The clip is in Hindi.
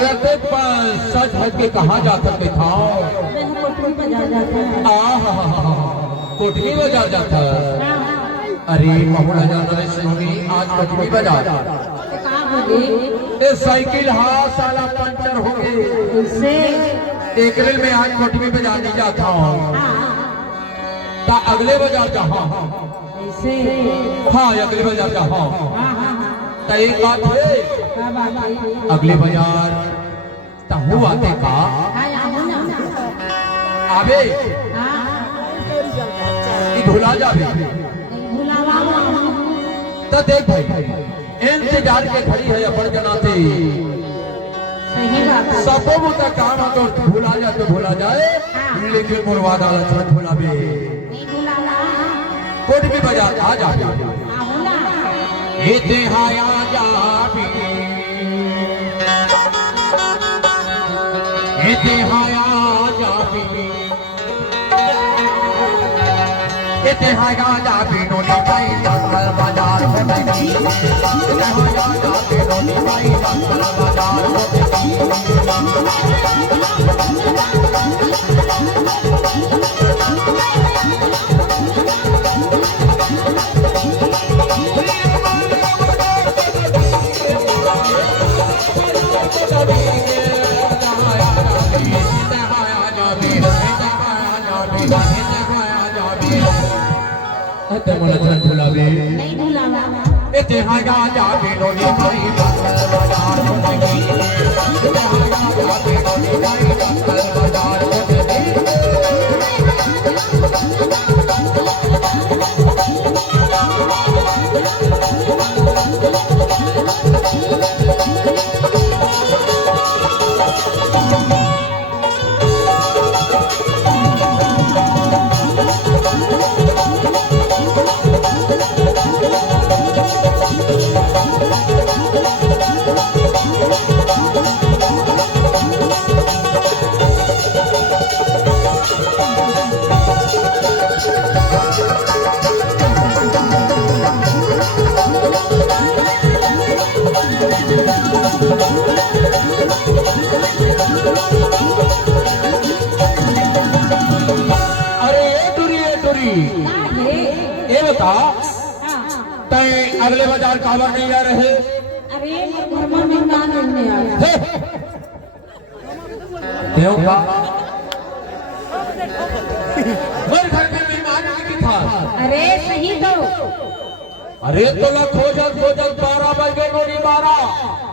सच हट के कहाँ जाता था? कोटली बाजार जाता। अरे बहुड़ा जाता है सुनोगी आज कोटली बाजार। ये साइकिल हाँ साला पंचर हो गए। एक रेल में आज कोटली बाजार नहीं जाता हूँ। ता अगले बाजार जा हाँ अगले बाजार जा ता एक बात है अगले बाजार तहु आते का आबे भुला जाबे तो देख भाई इंतजार के खड़ी है अपन जनाते सबको मुता काम तो भुला जाए तो भुला जाए लेकिन मुरवा डाला छत भुलाबे कोट भी बाजार आ जाबे इते हाया जाबे इते हाया जाबे इते हाया जाबे नोनी भाई दंगल बाजार में बैठी इते हाया जाबे नोनी भाई दंगल बाजार में बैठी नहीं भुलावा इते हाया जाबे नोनी भाई दंगल बाजार में बैठी इते हाया जाबे नोनी भाई दंगल बाजार में बैठी ये बता तय अगले बाजार काबर नहीं आ रहे? अरे घर में मेहमान आने आया क्यों का घर में मेहमान आने था। अरे सही तो अरे तो खोजल 12 बज गए नोनी 12